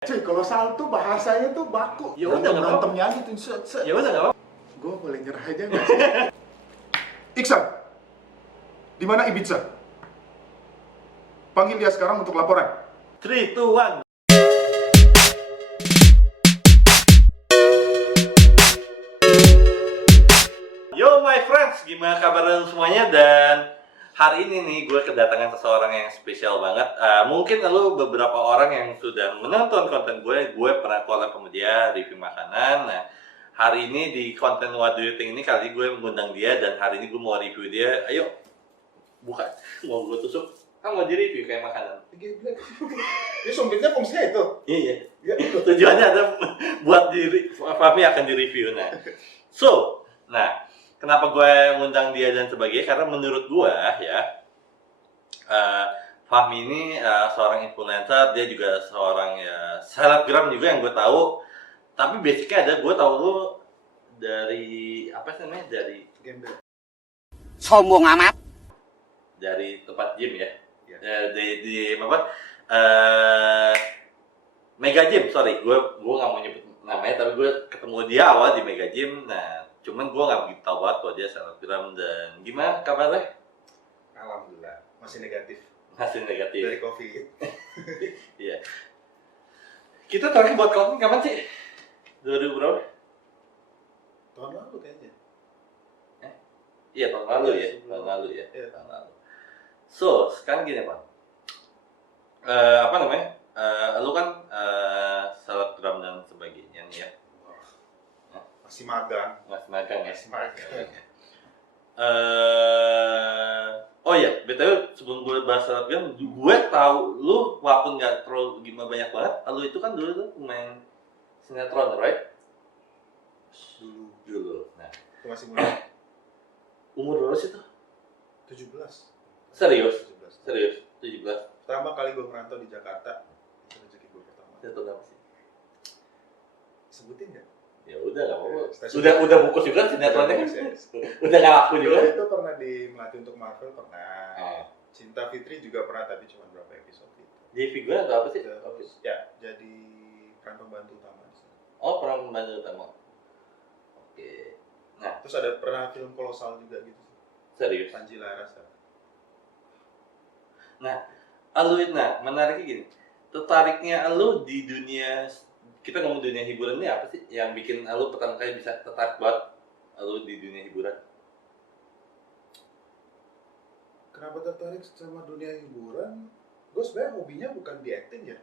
Cuy, kalau salto bahasanya tuh baku. Ya udah, nggak berantemnya aja tuh. Ya udah nggak apa. Gue boleh nyerah aja nggak sih? Iksan, di mana Ibiza? Panggil dia sekarang untuk laporan. 3, 2, 1. Yo my friends, gimana kabar semuanya? Dan hari ini nih gue kedatangan seseorang yang spesial banget. Mungkin lu beberapa orang yang sudah menonton konten gue pernah collab sama dia review makanan. Nah, hari ini di konten What Do You Think ini kali gue mengundang dia dan hari ini gue mau review dia. Ayo, buka, mau gue tusuk. Kan mau di-review kayak makanan. Ini sumpitnya fungsinya itu. Iya. Tujuannya ada buat Fahmi akan di-review. Nah, kenapa gue ngundang dia dan sebagainya? Karena menurut gue ya, Fahmi ini seorang influencer, dia juga seorang ya selebgram juga yang gue tahu. Tapi basicnya ada, gue tahu lu dari apa sih namanya? Dari Gembel. Sombong amat. Dari tempat gym ya. Ya. Di apa? Mega Gym, sorry, gue nggak mau nyebut namanya, tapi gue ketemu dia awal di Mega Gym. Nah, cuman gue nggak begitu tahu banget kalau dia selebgram. Dan gimana kabarnya? Alhamdulillah, masih negatif. Masih negatif. Dari COVID. Iya. Kita terakhir buat konten kapan sih? 2000 berapa? Tahun lalu kayaknya. Iya, tahun lalu ya. Sebelum. Tahun lalu ya. Iya. Tahun lalu. So, sekarang gini Pak. Apa namanya? Lu kan selebgram dan sebagainya nih ya. Masih magang. Mas magang ya. Masih magang. Oh iya, BTW sebelum gue bahas selebgram, gue tahu lu walaupun nggak terlalu gimana banyak banget, lu itu kan dulu tuh main sinetron, right? Dulu. Nah, Itu masih muda. umur berapa sih tuh? 17. Serius? 17. Serius? 17? Pertama kali gue merantau di Jakarta. Itu rezeki gue pertama. Itu berapa sih? Sebutin nggak? Ya udah nggak apa-apa. Stasiun. Udah bungkus juga sinetronnya kan? Udah nggak laku juga. Itu pernah melatih untuk Marvel pernah. Oh. Cinta Fitri juga pernah, tapi cuma berapa episode gitu. Jadi figuran atau apa sih? Terus ya jadi peran pembantu utama di sana. Oh, pernah membantu utama. Oke. Nah, Terus ada pernah film kolosal juga gitu. serius. Panji Laras. Nah, menariknya gini. Tertariknya lu di dunia, kita ngomong dunia hiburan ini apa sih yang bikin lu pertama kali bisa tertarik banget lu di dunia hiburan? Kenapa tertarik sama dunia hiburan? Gue sebenarnya hobinya bukan di acting ya.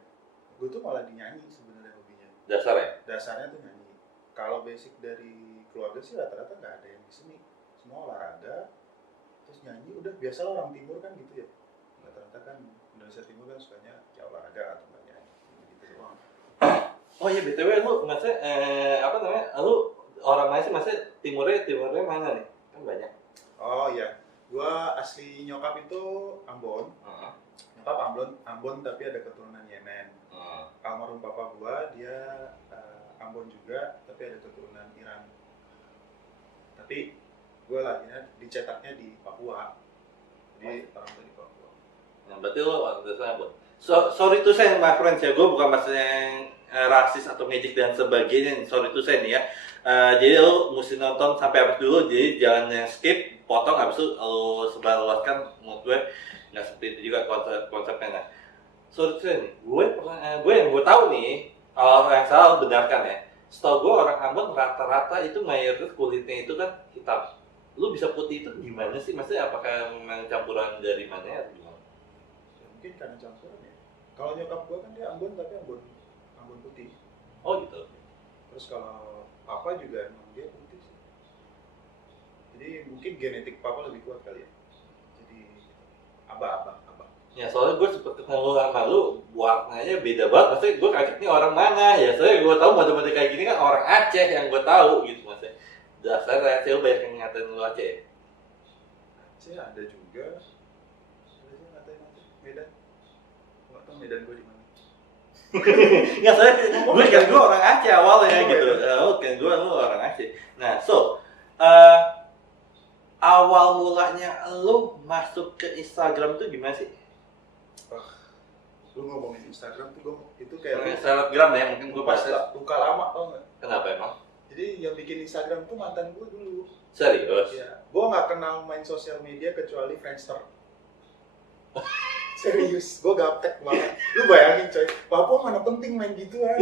Gue tuh malah di nyanyi sebenarnya hobinya. Dasar ya? Dasarnya tuh nyanyi. Kalau basic dari keluarga sih rata-rata nggak ada yang di seni. Semua olahraga, terus nyanyi. Udah biasa orang timur kan gitu ya. Rata-rata kan Indonesia Timur kan sukanya ya olahraga atau nggak nyanyi. Gitu doang. Oh iya, BTW lu maksudnya apa namanya? Lu orang mana sih? Maksudnya timurnya mana nih? Kan banyak. Oh iya, gua asli nyokap itu Ambon. Nyokap Ambon tapi ada keturunan Yemen. Almarhum papa gua dia Ambon juga tapi ada keturunan Iran. Tapi gua lahirnya dicetaknya di Papua. Jadi orang tua di Papua. Nah, berarti lu orang dasarnya apa? Sorry to say my friends ya, gue bukan maksudnya yang rasis atau ngejek dan sebagainya. Sorry to say nih ya. Jadi lu mesti nonton sampai habis dulu. Jadi jangan yang skip, potong habis itu lu sebarluaskan. Menurut gue nggak seperti itu juga konsepnya. Nah, sorry to say nih, gue yang gue tahu nih, kalau yang salah lu benarkan ya. Setahu gue orang Ambon rata-rata itu mayoritas kulitnya itu kan hitam. Lu bisa putih itu gimana sih? Maksudnya apakah memang campuran dari mana ya? Gimana? Ya, mungkin karena campuran ya. Kalau nyokap gua kan dia Ambon tapi Ambon putih. Oh gitu. Terus kalau papa juga emang dia putih sih. Jadi mungkin genetik papa lebih kuat kali ya. Jadi abah. Ya soalnya gue sempet ketemu sama lu, warnanya beda banget. Maksudnya gue kaget nih orang mana ya. Soalnya gue tahu mode-mode kayak gini kan orang Aceh yang gue tahu gitu maksudnya. Dasarnya Aceh banyak yang ngatain lu Aceh. Aceh ada juga. Ada sih ngatain Aceh. Medan. Nggak tahu Medan gua di mana. Nggak, soalnya gue orang Aceh awalnya Oh, gitu. iya. Lu orang Aceh. Nah, awal mulanya lu masuk ke Instagram tuh gimana sih? Lu ngomongin Instagram tuh gue itu kayak selebgram ya, mungkin gue pas bahas. luka lama tau nggak? Kenapa emang? Jadi yang bikin Instagram tuh mantan gue dulu. Serius? Ya, gue nggak kenal main sosial media kecuali Friendster. Serius, gue gaptek banget. Lu bayangin coy, Papua mana penting main gituan.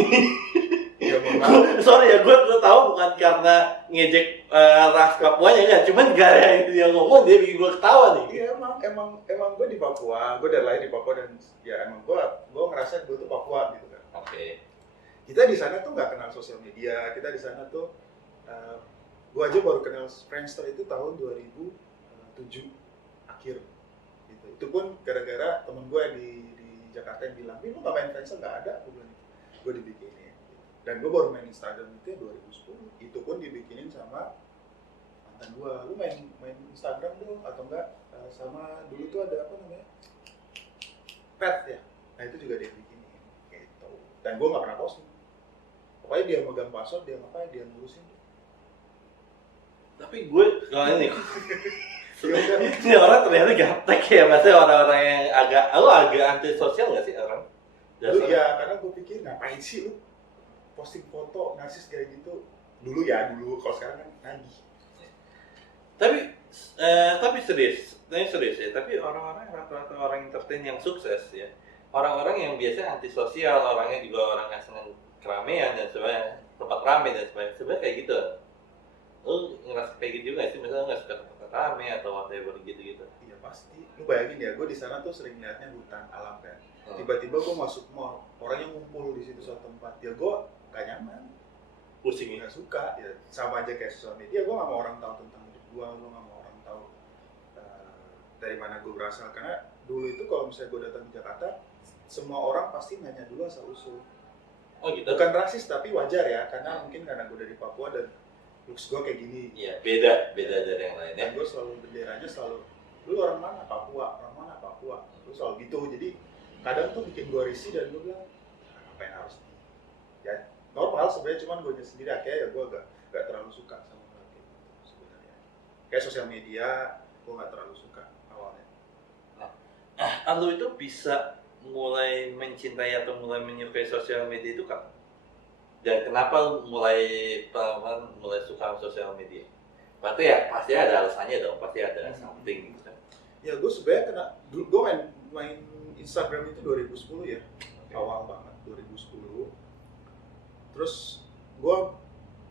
Ya mohon maaf. Sorry ya, gue tahu bukan karena ngejek ras Papuanya enggak, cuman gaya itu yang ngomong dia bikin gue ketawa nih. Iya emang gue di Papua, gue dari lahir di Papua dan ya emang gue ngerasa gue tuh Papua gitu kan. Oke. Kita di sana tuh nggak kenal sosial media, kita di sana tuh gue aja baru kenal Friendster itu tahun 2007 akhir gitu. Itu pun gara-gara temen gue di Jakarta yang bilang, lu nggak main Friendster? Nggak ada, gue bilang gitu. Gue dibikinin gitu. Dan gue baru main Instagram itu ya 2010, itu pun dibikinin sama mantan gue. Lu main Instagram dong atau enggak sama dulu tuh ada apa namanya Pet ya, nah itu juga dia bikinin gitu. Dan gue nggak pernah posting, pokoknya dia megang password, dia ngapain, dia ngurusin. Tapi gue ini ini orang ternyata gaptek ya, maksudnya orang-orang yang agak antisosial nggak sih orang? Dulu ya, karena gue pikir ngapain sih lu posting foto narsis kayak gitu dulu, kalau sekarang kan nagih. Tapi serius ya. Tapi orang-orang rata-rata orang entertain yang sukses ya, orang-orang yang biasanya antisosial, orangnya juga orang yang senang keramaian dan sebagainya, tempat ramai dan sebagainya, sebenarnya kayak gitu. Lu ngerasa kayak gitu juga sih, misalnya nggak suka tempat ramai atau whatever gitu-gitu? Iya pasti. Lu bayangin ya, gue di sana tuh sering liatnya hutan alam kan. Tiba-tiba gue masuk mall, orang yang ngumpul di situ suatu tempat, ya gue gak nyaman, Pusing ya? gak suka. Ya sama aja kayak sosial media, gue gak mau orang tahu tentang hidup gue gak mau orang tahu dari mana gue berasal. Karena dulu itu kalau misalnya gue datang ke Jakarta, semua orang pasti nanya dulu asal usul. Oh gitu? Bukan rasis tapi wajar ya, karena mungkin karena gue dari Papua dan looks gue kayak gini. Iya, beda dari yang lain ya. Dan gue selalu benderanya lu orang mana? Papua. Lu selalu gitu. Jadi kadang tuh bikin gue risih dan gue bilang, ngapain harus ya normal sebenarnya, cuman gue sendiri akhirnya ya gue gak terlalu suka sama hal kayak gitu sebenarnya. Kayak sosial media gue gak terlalu suka awalnya. Lu itu bisa mulai mencintai atau mulai menyukai sosial media itu kapan? Dan kenapa mulai suka sosial media? Berarti ya pasti ada alasannya dong, pasti ada something gitu kan. Ya gue sebenarnya gue main Instagram itu 2010 ya, awal banget 2010. Terus gue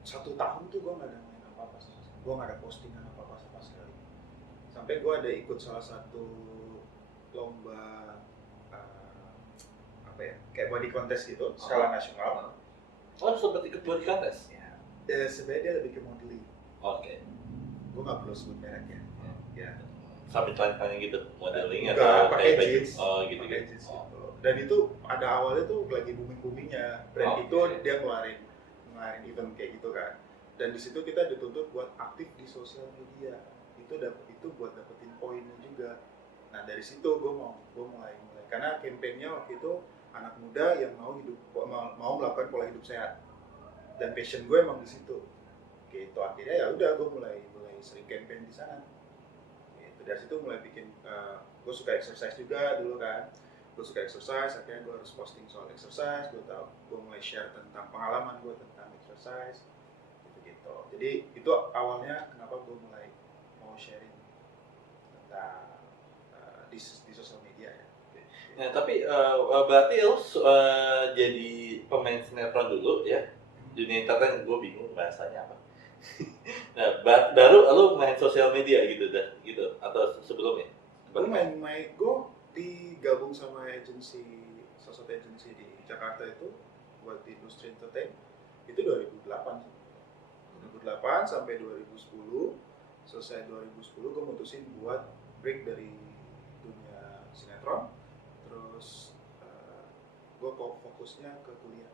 1 tahun tuh gue nggak ada main apa-apa sama sekali, gue nggak ada postingan apa-apa sama sekali. Sampai gue ada ikut salah satu lomba kayak body contest gitu, skala nasional. Oh, sempat ikut body contest? Ya sebenarnya dia lebih ke modeling. Oke. Gue nggak perlu sebut merek ya. Ya. Sambil tanya gitu, modeling atau pakai jeans. Oh gitu. Jeans, gitu. Dan itu ada awalnya tuh lagi boomingnya. Brand itu dia ngeluarin event kayak gitu kan. Dan di situ kita dituntut buat aktif di sosial media. Itu buat dapetin poinnya juga. Nah dari situ gue mulai karena kampanyenya waktu itu anak muda yang mau melakukan pola hidup sehat. Dan passion gue emang di situ. Gitu akhirnya ya udah gue mulai sering campaign di sana. Gitu. Dari situ mulai bikin gue suka exercise juga dulu kan. Gue suka exercise, akhirnya gue harus posting soal exercise. Gue mulai share tentang pengalaman gue tentang exercise gitu. Jadi itu awalnya kenapa gue mulai mau sharing tentang di sosial media ya. Nah tapi berarti lu jadi pemain sinetron dulu ya, dunia entertain, gue bingung bahasanya apa. Nah baru lu main sosial media gitu atau sebelumnya? Gue digabung sama salah satu agensi di Jakarta itu buat di industri entertain itu 2008 sampai 2010. Selesai 2010 gue mutusin buat break dari dunia sinetron, terus gue fokusnya ke kuliah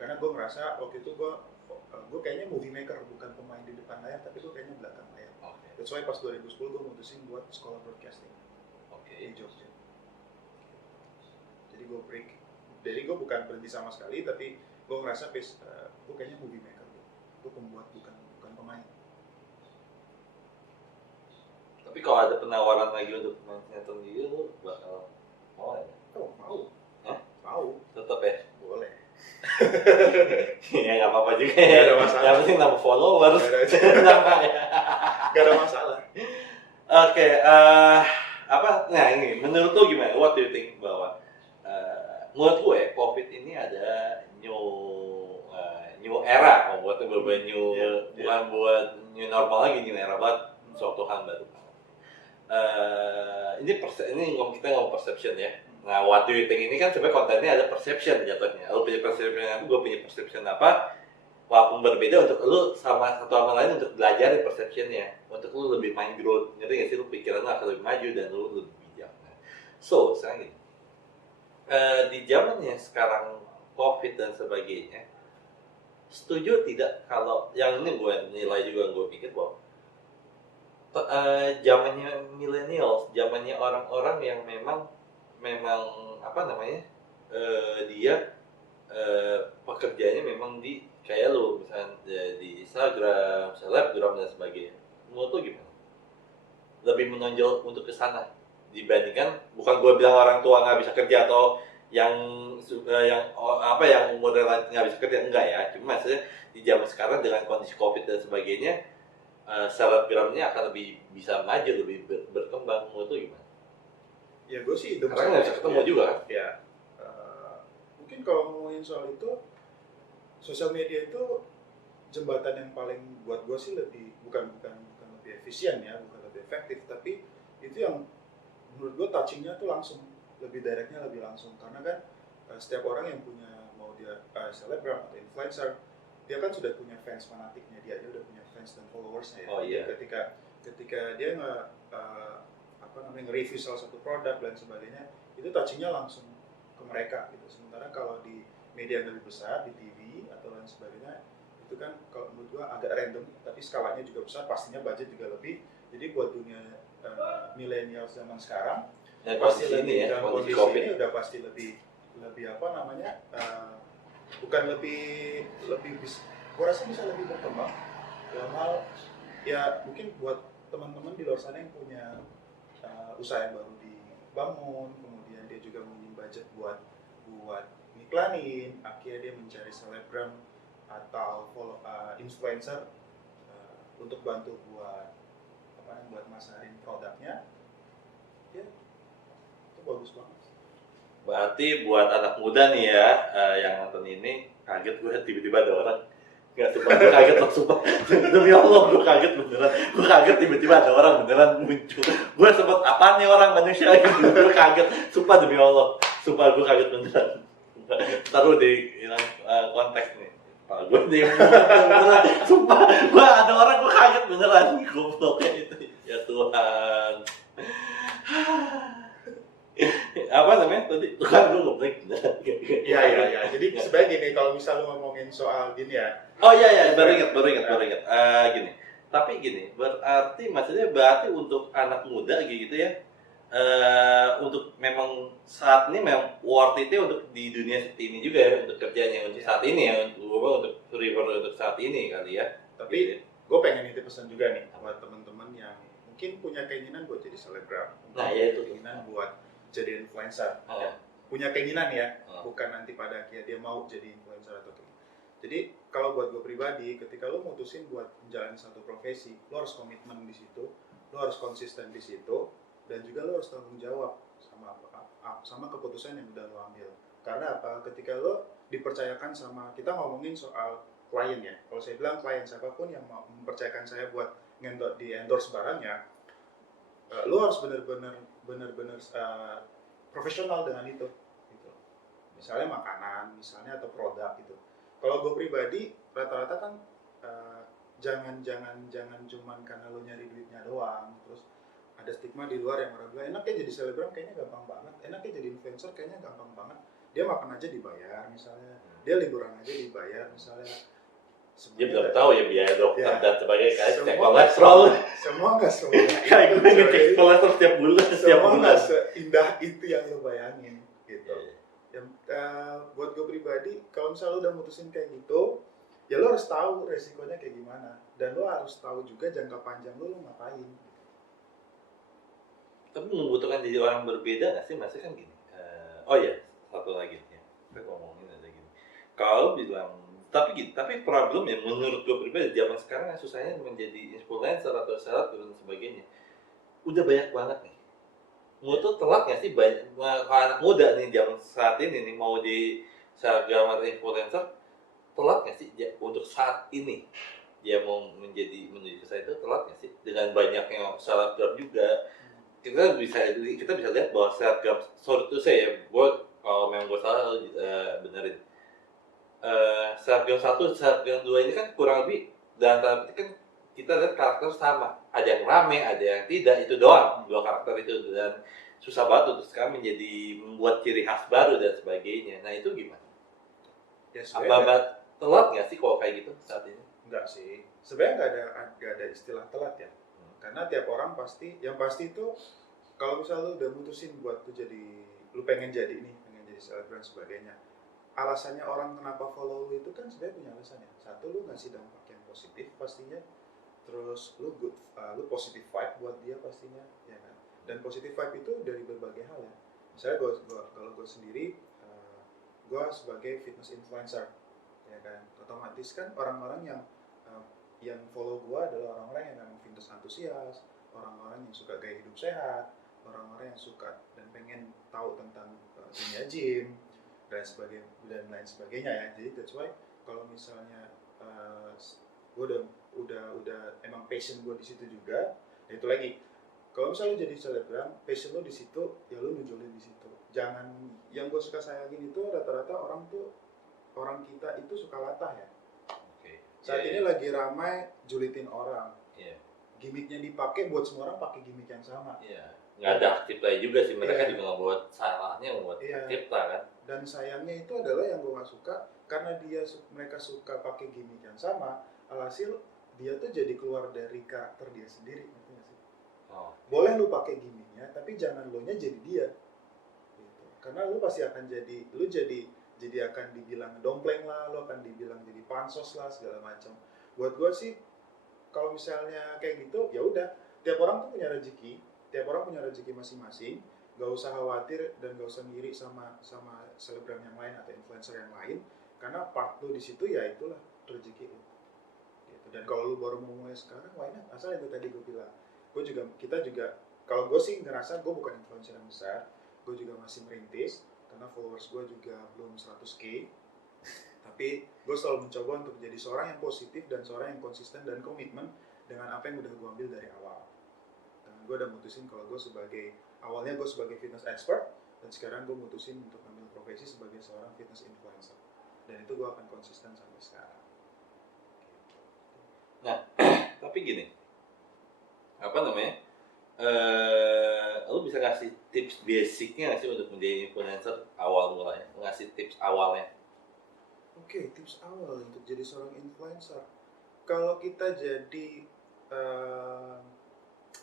karena gue ngerasa waktu itu gue kayaknya movie maker, bukan pemain di depan layar tapi gue kayaknya belakang layar. That's why pas 2010 gue mutusin buat sekolah broadcasting di Jogja. Jadi gue break, jadi gue bukan berhenti sama sekali tapi gue ngerasa gue kayaknya movie maker, gue pembuat bukan pemain. Tapi kalau ada penawaran lagi untuk main sinetron gitu, lu bakal mau ya? Oh mau Tetap ya. Boleh. Ya nggak apa-apa juga. Nggak ada masalah. Yang penting nambah followers. Gak ada masalah. Oke, nah ini menurut lo gimana? What do you think bahwa menurut gue COVID ini ada new era, bukan buat new normal lagi, new era banget, suatu hal baru. Ini kita ngomong perception ya. Nah, what do you think ini kan sebenarnya kontennya ada perception jatuhnya. Lo punya perception apa? Gue punya perception apa? Walaupun berbeda untuk lu sama satu sama lain untuk belajar perceptionnya, untuk lu lebih mind growth, ngerti nggak sih, lu pikiran lu akan lebih maju dan lu lebih bijak. So sekarang gini, di zamannya sekarang COVID dan sebagainya, setuju tidak kalau yang ini gue nilai juga, gue pikir bahwa zamannya millennials, zamannya orang-orang yang memang apa namanya, dia pekerjaannya memang di kayak lu misalnya di Instagram, selebgram dan sebagainya. Menurut lu gimana? Lebih menonjol untuk ke sana dibandingkan, bukan gue bilang orang tua nggak bisa kerja atau yang umur relatif nggak bisa kerja, enggak ya. Cuma maksudnya di zaman sekarang dengan kondisi COVID dan sebagainya, selebgramnya akan lebih bisa maju, lebih berkembang. Menurut lu gimana? Ya gue sih karena nggak bisa ketemu juga kan? Ya, mungkin kalau ngomongin soal itu, sosial media itu jembatan yang paling buat gue sih lebih bukan lebih efisien ya, bukan lebih efektif, tapi itu yang menurut gue touchingnya tuh langsung, lebih directnya lebih langsung, karena kan setiap orang yang punya, mau dia selebgram atau influencer, dia kan sudah punya fans fanatiknya, dia udah punya fans dan followersnya ya. Oh iya. Ketika dia nge-review salah satu produk dan sebagainya, itu touchingnya langsung ke mereka gitu. Sementara kalau di media yang lebih besar, di TV atau lain sebagainya, itu kan kalau menurut gua agak random, tapi skalanya juga besar, pastinya budget juga lebih. Jadi buat dunia milenial zaman sekarang, ya, pasti lebih dalam kondisi ini udah pasti lebih bukan lebih gua rasa bisa lebih berkembang dalam hal ya, mungkin buat teman-teman di luar sana yang punya usaha yang baru dibangun, kemudian dia juga punya budget buat iklanin, akhirnya dia mencari selebgram atau influencer untuk bantu buat masarin produknya, ya itu bagus banget. Berarti buat anak muda nih ya, yang nonton ini, kaget gue tiba-tiba ada orang, nggak, sumpah gue kaget loh, sumpah demi Allah gue kaget beneran, gue kaget tiba-tiba ada orang beneran muncul, gue sempet apaan nih orang manusia gitu, gue kaget, sumpah demi Allah, sumpah gue kaget beneran. Taruh di konteks nih, Pak gue nih beneran, sumpah gue ada orang, gue kaget beneran, gobloknya itu, ya Tuhan. Apa namanya tadi? Kan gue goblok beneran. Iya. Jadi sebenarnya gini, kalau misal lu ngomongin soal gini ya. Oh iya, baru ingat. Gini. Tapi gini, berarti untuk anak muda gitu ya, untuk memang saat ini memang worth it untuk di dunia seperti ini juga ya, untuk kerjanya untuk saat ini ya, untuk saat ini kali ya. Tapi gitu ya. Gue pengen nitip pesan juga nih buat teman-teman yang mungkin punya keinginan buat jadi selebgram, Nah ya itu keinginan buat jadi influencer, ya. punya keinginan ya, bukan nanti pada akhirnya dia mau jadi influencer atau gitu. Jadi kalau buat gue pribadi, ketika lo mutusin buat menjalani satu profesi, lo harus komitmen di situ, lo harus konsisten di situ, dan juga lo harus tanggung jawab sama keputusan yang udah lo ambil. Karena apa? Ketika lo dipercayakan sama, kita ngomongin soal klien ya. Kalau saya bilang klien, siapapun yang mau mempercayakan saya buat di endorse barangnya, lo harus benar-benar profesional dengan itu. Gitu. Misalnya makanan, misalnya atau produk gitu. Kalau gue pribadi, rata-rata kan jangan cuman karena lo nyari duitnya doang, terus ada stigma di luar yang orang bilang enaknya jadi selebgram kayaknya gampang banget, enaknya jadi influencer kayaknya gampang banget, dia makan aja dibayar misalnya, dia liburan aja dibayar misalnya, dia belum tahu ya biaya dokter dan sebagainya, kayak cek kolesterol, semua nggak semudah kayak gue ngecek kolesterol setiap bulan. Semua nggak seindah itu yang lo bayangin gitu. Yang buat gue pribadi, kalau misalnya lo udah mutusin kayak gitu, ya lo harus tahu resikonya kayak gimana, dan lo harus tahu juga jangka panjang lo ngapain. Tapi membutuhkan jadi orang berbeda nggak sih? Masih kan gini. Oh ya, satu lagi ya. kita ngomongin aja gini. Kalau bilang, tapi problem ya menurut gue pribadi zaman sekarang yang susahnya menjadi influencer atau seleb dan sebagainya. Udah banyak banget nih. Menurut tuh telat nggak sih banyak kalau anak muda nih zaman saat ini nih mau di selebgram atau influencer, telat nggak sih untuk saat ini dia mau menuju ke sana itu telat nggak sih dengan banyaknya selebgram juga. Kita bisa lihat bahwa selebgram, sorry itu saya buat kalau memang gue salah benerin. Selebgram 1, selebgram 2 ini kan kurang lebih dan tanda petik kan kita lihat karakter sama, ada yang rame, ada yang tidak, itu doang dua karakter itu, dan susah banget untuk sekarang menjadi membuat ciri khas baru dan sebagainya. Nah itu gimana? Ya, Apa telat nggak sih kalau kayak gitu saat ini? Enggak sih, sebenarnya nggak ada istilah telat ya, karena tiap orang pasti, yang pasti itu kalau misalnya lu udah mutusin buat lu pengen jadi selebgram sebagainya, alasannya orang kenapa follow lu itu kan sebenarnya punya alasannya. Satu, lu ngasih dampak yang positif pastinya, terus lu positive vibe buat dia pastinya, ya kan. Dan positive vibe itu dari berbagai hal ya. Misalnya kalau gue sendiri, gue sebagai fitness influencer, ya kan. Otomatis kan orang-orang yang follow gue adalah orang-orang yang memang fitness antusias, orang-orang yang suka gaya hidup sehat, orang-orang yang suka dan pengen tahu tentang dunia gym dan lain sebagainya ya. Jadi that's why kalau misalnya gue udah emang passion gue di situ juga. Itu lagi, kalau misalnya lo jadi selebgram, passion lo di situ, ya lo nunjulin di situ. Jangan, yang gue suka sayangin itu rata-rata orang kita itu suka latah ya. Saat ini lagi ramai julitin orang. Gimiknya dipakai buat semua orang pakai gimik yang sama. Nggak ada cipta juga sih, mereka juga nggak buat salahnya buat cipta kan. Dan sayangnya itu adalah yang gue nggak suka, karena mereka suka pakai gimik yang sama, alhasil dia tuh jadi keluar dari karakter dia sendiri, ngerti nggak sih? Boleh lu pakai gimiknya, tapi jangan lo nya jadi dia, gitu. Karena lu pasti akan jadi akan dibilang dompleng lah, lu akan dibilang jadi pansos lah, segala macam. Buat gue sih, kalau misalnya kayak gitu, ya udah, tiap orang tuh punya rezeki masing-masing. Gak usah khawatir dan gak usah ngiri sama selebgram yang lain atau influencer yang lain, karena part lu di situ ya itulah rezeki lu. Gitu. Dan kalau lu baru mau mulai sekarang, why not? Asal itu tadi gue bilang, kita juga, kalau gue sih ngerasa gue bukan influencer yang besar, gue juga masih merintis, karena followers gue juga belum 100k. Tapi gue selalu mencoba untuk menjadi seorang yang positif dan seorang yang konsisten dan komitmen dengan apa yang udah gue ambil dari awal. Dan gue udah mutusin kalau awalnya gue sebagai fitness expert, dan sekarang gue mutusin untuk ambil profesi sebagai seorang fitness influencer. Dan itu gue akan konsisten sampai sekarang. Nah, tapi gini, lu bisa ngasih tips basicnya nggak sih untuk menjadi influencer awal mulanya? Ngasih tips awalnya. Oke, tips awal untuk jadi seorang influencer. Kalau kita jadi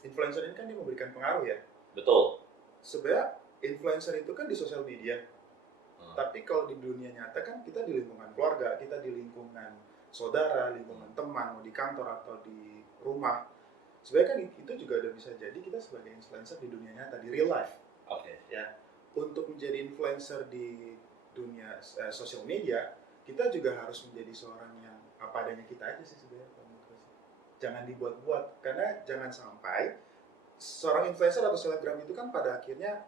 influencer ini kan dia memberikan pengaruh ya. Betul. Sebenarnya influencer itu kan di sosial media. Tapi kalau di dunia nyata kan kita di lingkungan keluarga, kita di lingkungan saudara, lingkungan teman, mau di kantor atau di rumah. Sebenarnya kan itu juga udah bisa jadi kita sebagai influencer di dunia nyata, di real life. Ya. Untuk menjadi influencer di dunia sosial media, kita juga harus menjadi seorang yang apa adanya kita aja sih sebenarnya. Jangan dibuat-buat, karena jangan sampai seorang influencer atau selebgram itu kan pada akhirnya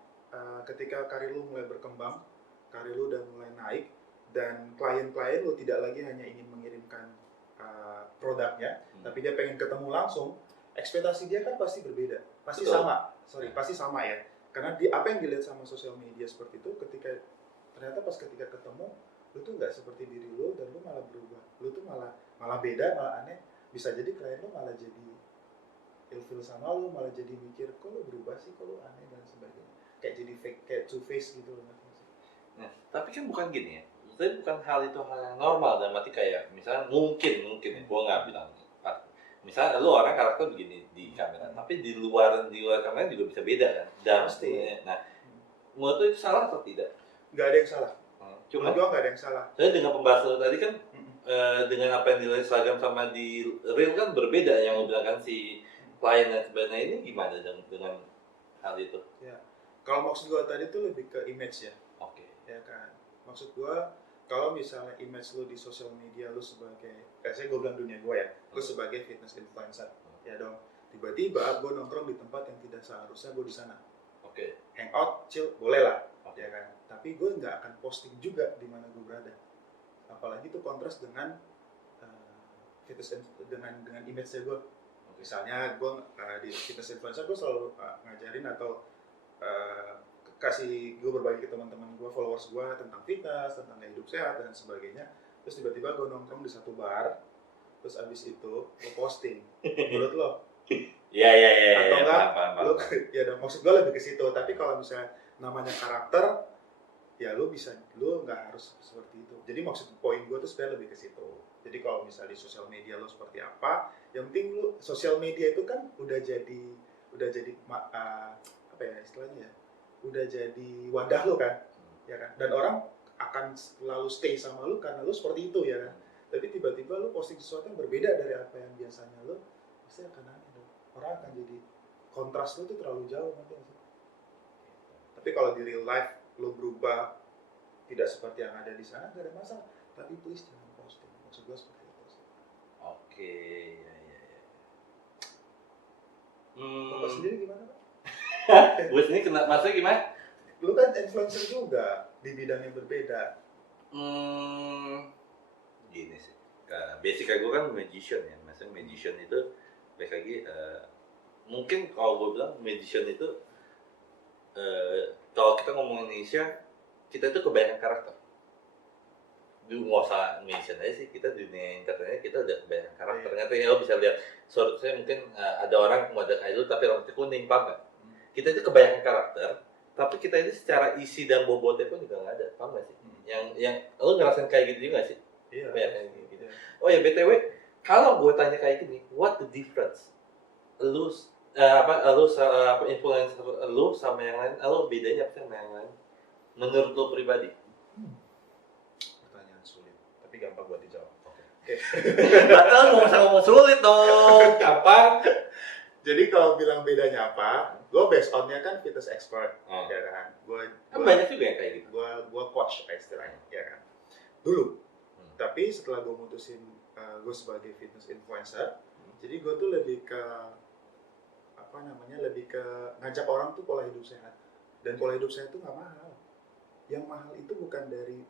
ketika karir lu mulai berkembang, karir lu udah mulai naik, dan klien-klien lu tidak lagi hanya ingin mengirimkan produknya, tapi dia pengen ketemu langsung, ekspektasi dia kan pasti berbeda, pasti sama ya, karena apa yang dilihat sama sosial media seperti itu, ternyata pas ketika ketemu, lu tuh nggak seperti diri lu, dan lu malah berubah, lu tuh malah beda, malah aneh. Bisa jadi klien lu malah jadi ilfil sama lu, malah jadi mikir, kok lu berubah sih, kok lu aneh dan sebagainya, kayak jadi fake, kayak two face gitu. Nah, tapi kan bukan gini ya, tapi bukan hal yang normal, dan berarti kayak misalnya mungkin ya, gue nggak bilang misalnya lu orang karakter begini di kamera, tapi di luar kamera juga bisa beda kan, dan pasti. Nah, menurut lu itu salah atau tidak? Nggak ada yang salah. Cuma gue nggak ada yang salah. Saya dengan pembahasan tadi kan dengan apa yang di Instagram sama di real kan berbeda, yang lu bilang kan si klien dan sebagainya, ini gimana dengan hal itu? Ya, kalau maksud gue tadi itu lebih ke image ya. Oke. Ya kan. Maksud gue, kalau misalnya image lu di sosial media lu sebagai, saya gue bilang dunia gue ya, gue sebagai fitness influencer, ya dong. Tiba-tiba gue nongkrong di tempat yang tidak seharusnya gue di sana. Oke. Hangout, chill, boleh lah, ya kan. Tapi gue nggak akan posting juga di mana gue berada. Apalagi itu kontras dengan fitness dengan image gue. Misalnya gue di fitness influencer gue selalu ngajarin atau kasih gue berbagi ke teman-teman gue, followers gue tentang fitness, tentang gaya hidup sehat dan sebagainya. Terus tiba-tiba gue nongkrong di satu bar, terus abis itu gue posting. Menurut lo? Iya. Atau enggak? Paham. Lo, ya dong, maksud gue lebih ke situ. Tapi kalau misalnya namanya karakter, ya lo nggak harus seperti itu. Jadi maksud poin gue tuh sebenarnya lebih ke situ. Jadi kalau misalnya di sosial media lo seperti apa, yang penting lo sosial media itu kan udah jadi apa ya istilahnya ya, udah jadi wadah lo kan, ya kan. Dan orang akan selalu stay sama lo karena lo seperti itu ya kan. Tapi tiba-tiba lo posting sesuatu yang berbeda dari apa yang biasanya lo, pasti akan aneh dong. Orang akan jadi kontras lo tuh terlalu jauh nanti. Tapi kalau di real life lo berubah tidak seperti yang ada di sana, nggak ada masalah. Tapi please jangan posting. Maksud gue seperti itu. Oke, ya. Bapak sendiri gimana, Pak? Gue sendiri kena maksudnya gimana? Lu kan influencer juga di bidang yang berbeda. Gini sih. Basic gue kan magician ya. Maksudnya magician itu baik lagi mungkin kalau gue bilang magician itu kalau kita ngomong Indonesia, kita itu kebanyakan karakter. Nggak usah magician aja sih, kita di dunia internetnya kita udah kebanyakan karakter. Ngerti ya, lo bisa lihat, saya mungkin ada orang model idol tapi rambutnya kuning, paham nggak? Kita itu kebanyakan karakter, tapi kita itu secara isi dan bobotnya pun juga nggak ada, paham nggak sih? Yang lo ngerasain kayak gitu juga nggak sih? Iya. Banyak yang gitu. Oh ya BTW, kalau gue tanya kayak gini, what the difference? Lu influencer lu sama yang lain, lu bedanya apa sih sama yang lain? Menurut lu pribadi? Pertanyaan sulit, tapi gampang buat dijawab. Oke. Atau nggak usah ngomong sulit dong, gampang. Jadi kalau bilang bedanya apa, gue based on-nya kan fitness expert, ya kan. Kan banyak juga yang kayak gitu. Gue coach istilahnya, ya kan. Dulu. Tapi setelah gue mutusin gue sebagai fitness influencer, jadi gue tuh lebih ke lebih ke ngajak orang tuh pola hidup sehat. Dan pola hidup sehat tuh nggak mahal. Yang mahal itu bukan dari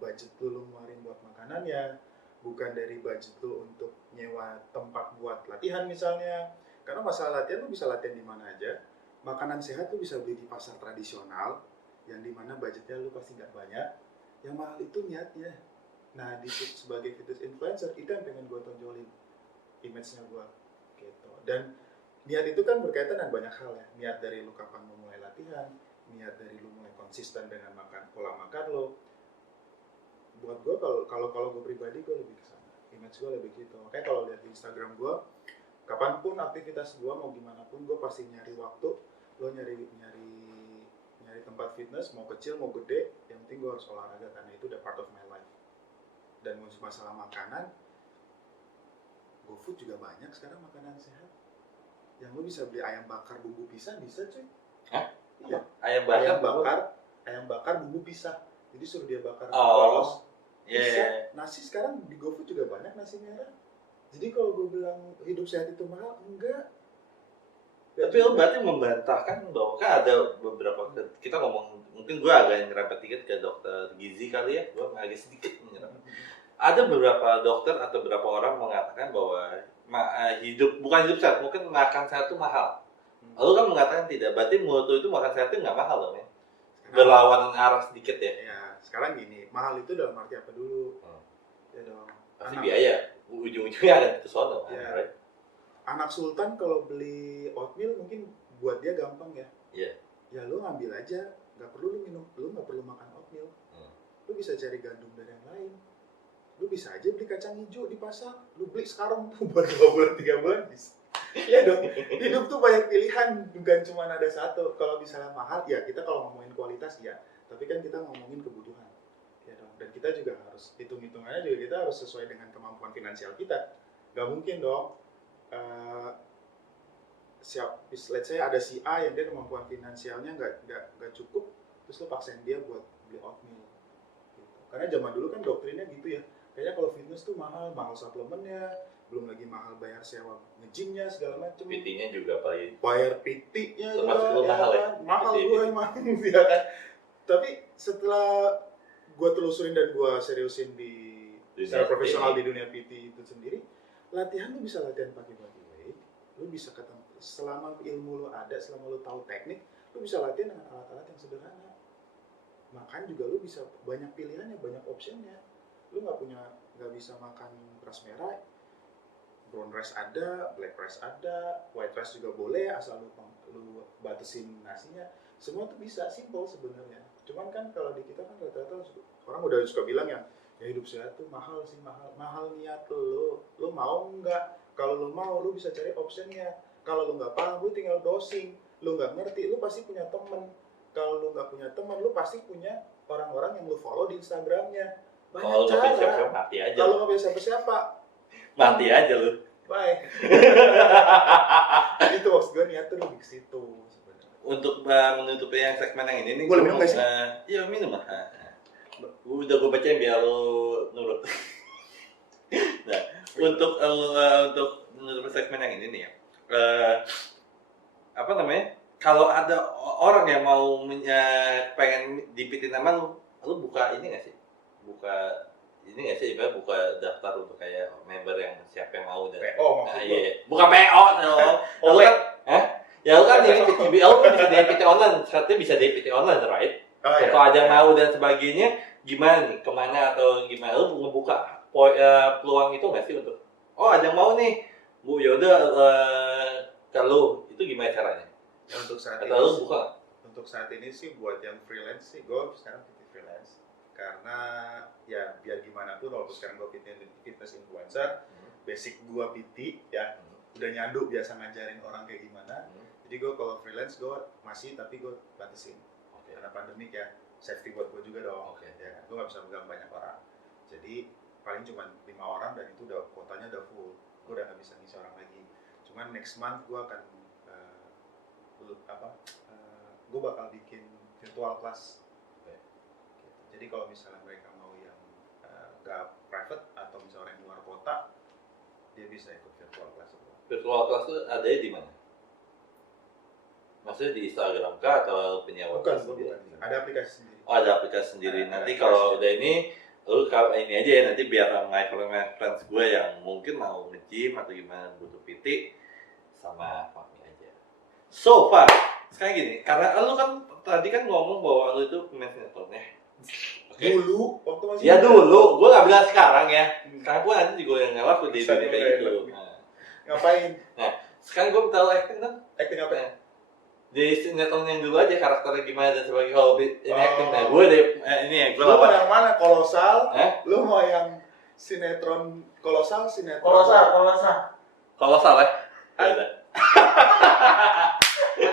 budget lu ngeluarin buat makanannya, bukan dari budget lu untuk nyewa tempat buat latihan misalnya. Karena masalah latihan lu bisa latihan di mana aja. Makanan sehat lu bisa beli di pasar tradisional, yang dimana budgetnya lu pasti nggak banyak. Yang mahal itu niatnya. Nah, sebagai fitness influencer itu yang pengen gue tonjolin image-nya gue gitu. Dan niat itu kan berkaitan dengan banyak hal ya. Niat dari lu kapan mau mulai latihan, niat dari lu mulai konsisten dengan pola makan lo. Buat gue kalau gue pribadi gue lebih ke sana. Image gue lebih gitu. Makanya kalau lihat di Instagram gue, kapanpun aktivitas gue mau gimana pun gue pasti nyari waktu. Lo nyari tempat fitness, mau kecil mau gede, yang penting gue harus olahraga karena itu udah part of my life. Dan masalah makanan, GoFood juga banyak sekarang makanan sehat. Yang lo bisa beli ayam bakar bumbu pisah bisa cuy. Hah? Iya. Ayam bakar bumbu pisah. Jadi suruh dia bakar polos. Bisa. Yeah. Nasi sekarang di GoFood juga banyak nasi merah. Jadi kalau gue bilang hidup sehat itu mahal, enggak. Tapi lo berarti membantahkan bahwa kan ada beberapa, kita ngomong, mungkin gue agak nyerempet dikit ke dokter gizi kali ya, gue agak sedikit menyerempet. Ada beberapa dokter atau beberapa orang mengatakan bahwa bukan hidup sehat, mungkin makan sehat itu mahal. Lalu kan mengatakan tidak, berarti menurut lo itu makan sehat itu nggak mahal dong ya? Berlawanan arah sedikit ya? Ya, sekarang gini, mahal itu dalam arti apa dulu? Ya dong. Pasti biaya, ujung-ujungnya ada ke sono kan, ya. Right? Anak sultan kalau beli oatmeal mungkin buat dia gampang ya. Iya. Ya lu ngambil aja, nggak perlu lu nggak perlu makan oatmeal. Lu bisa cari gandum dari yang lain. Lu bisa aja beli kacang hijau di pasar. Lu beli sekarang tuh buat 2 bulan 3 bulan bisa. Iya dong. Hidup tuh banyak pilihan, bukan cuma ada satu. Kalau misalnya mahal, ya kita kalau ngomongin kualitas ya. Tapi kan kita ngomongin kebutuhan. Ya dong. Dan kita juga harus hitung-hitungannya juga kita harus sesuai dengan kemampuan finansial kita. Gak mungkin dong. Let's say ada si A yang dia kemampuan finansialnya nggak cukup, terus lo paksain dia buat beli oatmeal, Karena zaman dulu kan doktrinnya gitu ya. Kayaknya kalau fitness tuh mahal suplemennya, belum lagi mahal bayar sewa nge-gymnya segala macam. PT-nya juga paling Bayar PT-nya juga termasuk lu mahal ya. kan? Mahal PT. gue emang ya kan. Tapi setelah gue telusurin dan gue seriusin di secara profesional di dunia PT itu sendiri, latihan lu bisa latihan pakai body weight, lu bisa ketemu selama ilmu lu ada, selama lu tahu teknik, lu bisa latihan dengan alat-alat yang sederhana. Makan juga lu bisa banyak pilihannya, banyak optionnya. Lu nggak bisa makan beras merah, brown rice ada, black rice ada, white rice juga boleh asal lu batasin nasinya. Semua tuh bisa, simple sebenarnya. Cuman kan kalau di kita kan rata-rata orang udah suka bilang ya hidup sehat tuh mahal sih, mahal niat lu mau nggak? Kalau lu mau lu bisa cari optionnya. Kalau lu nggak paham lu tinggal dosing. Lu nggak ngerti lu pasti punya temen. Kalau lu nggak punya teman lu pasti punya orang-orang yang lu follow di Instagramnya. Kalau nggak bisa siapa mati aja. Kalau nggak bisa siapa mati aja lu. bye. Itu maksud gue niat tuh lebih ke situ sebenarnya. Untuk menutup yang segmen yang ini nih, boleh minum nggak sih? Iya minum lah. Udah gue bacain biar lu nurut. Nah, untuk menutup segmen yang ini nih ya, apa namanya? Kalau ada orang yang mau pengen dipitin nama lu buka ini nggak sih? Buka ini nggak sih? Buka daftar untuk kayak member yang siapa yang mau dan PO maksud lu? iya. Bukan PO dong. Lu kan, ya lu kan ini PTBL kan bisa DPT online, syaratnya bisa DPT online, right? Oh, iya. Kalau ada yang mau dan sebagainya, gimana nih? Kemana atau gimana? Lu ngebuka peluang itu nggak sih untuk? Oh ada yang mau nih, Bu yaudah kalau itu gimana caranya? Ya, untuk saat Atau lu ini buka? untuk saat ini sih buat yang freelance sih gue sekarang PT freelance karena ya biar gimana pun walaupun sekarang gue fitness influencer, basic gue PT ya udah nyandu biasa ngajarin orang kayak gimana. Jadi gue kalau freelance gue masih tapi gue batasin karena pandemik ya, safety buat gue juga dong. Ya, gue nggak bisa pegang banyak orang. Jadi paling cuma 5 orang dan itu udah kuotanya udah full. Gue udah nggak bisa ngisi orang lagi. Cuman next month gue akan gue bakal bikin virtual class. Jadi kalau misalnya mereka mau yang nggak private atau misalnya orang yang luar kota, dia bisa ikut virtual class. Virtual class itu adanya di mana? Maksudnya di Instagram kah atau punya website sendiri? Ada aplikasi sendiri. Oh ada aplikasi sendiri. Nanti kalau udah ini, lu ini aja ya nanti biar my friends gue yang mungkin mau nge-gym atau gimana butuh PT sama Fahmi aja. So far, sekarang gini, karena lu kan tadi kan ngomong bahwa lu itu pemain sinetron ya. Dulu, waktu masih ya dulu, gue nggak bilang sekarang ya. Sekarang gue nanti juga yang ngelaku di dunia kayak gitu. Ngapain? Nah, sekarang gue minta lu acting dong. Acting apa ya? Di sinetron yang dulu aja karakternya gimana dan sebagainya. Kalau ini acting, nah gue deh ini ya. Lu mau yang mana? Kolosal? Lu mau yang sinetron kolosal? Kolosal ya? Ada.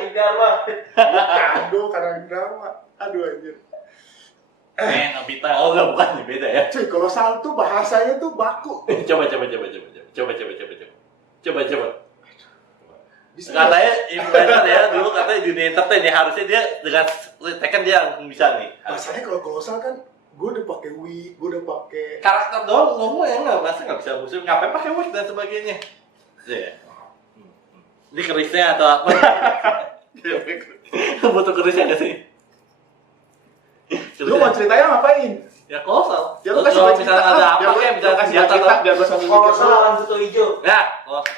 Dharma. Kado karena drama. Aduh anjir. Nobita. Oh enggak, bukan beda ya. Cuy, kolosal tuh bahasanya tuh baku. Coba. Bisa. Katanya influencer ya, dulu katanya dunia entertain ya, harusnya dia dengan tekan dia bisa nih. Bahasanya kalau kolosal kan gue udah pakai wig, gue udah pakai Karakter doang ngomong ya nggak bisa musuh, ngapain pakai wig dan sebagainya. Iya. Ini kerisnya atau apa? Butuh kerisnya nggak sih? Lu mau ceritanya ngapain? Ya kolosal. Ya lu kalau kasih misalnya ada apa kayak misalnya senjata atau biar gua sambil mikir. Kolosal lawan buto hijau. ya,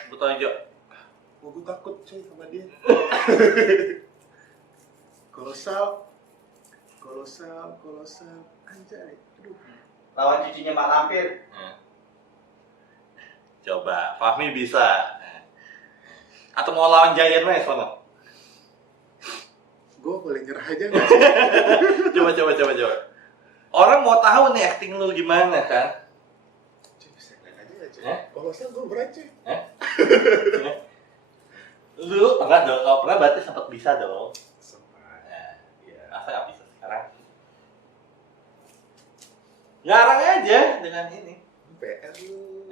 butuh hijau. Gue takut cuy sama dia. kolosal anjay. Aduh. Lawan cucunya Mak Lampir. Coba, Fahmi bisa. Atau mau lawan Giant West mana? Gue boleh nyerah aja nggak sih? Coba. Orang mau tahu nih acting lu gimana kan? Cuy, bisa lihat aja cuy. Kolosal gue berat cuy. Lu pernah dong? Kalau pernah berarti sempat bisa dong. Sempat. Iya. Masa nggak bisa sekarang? Ngarang aja dengan ini. Lu PR lu.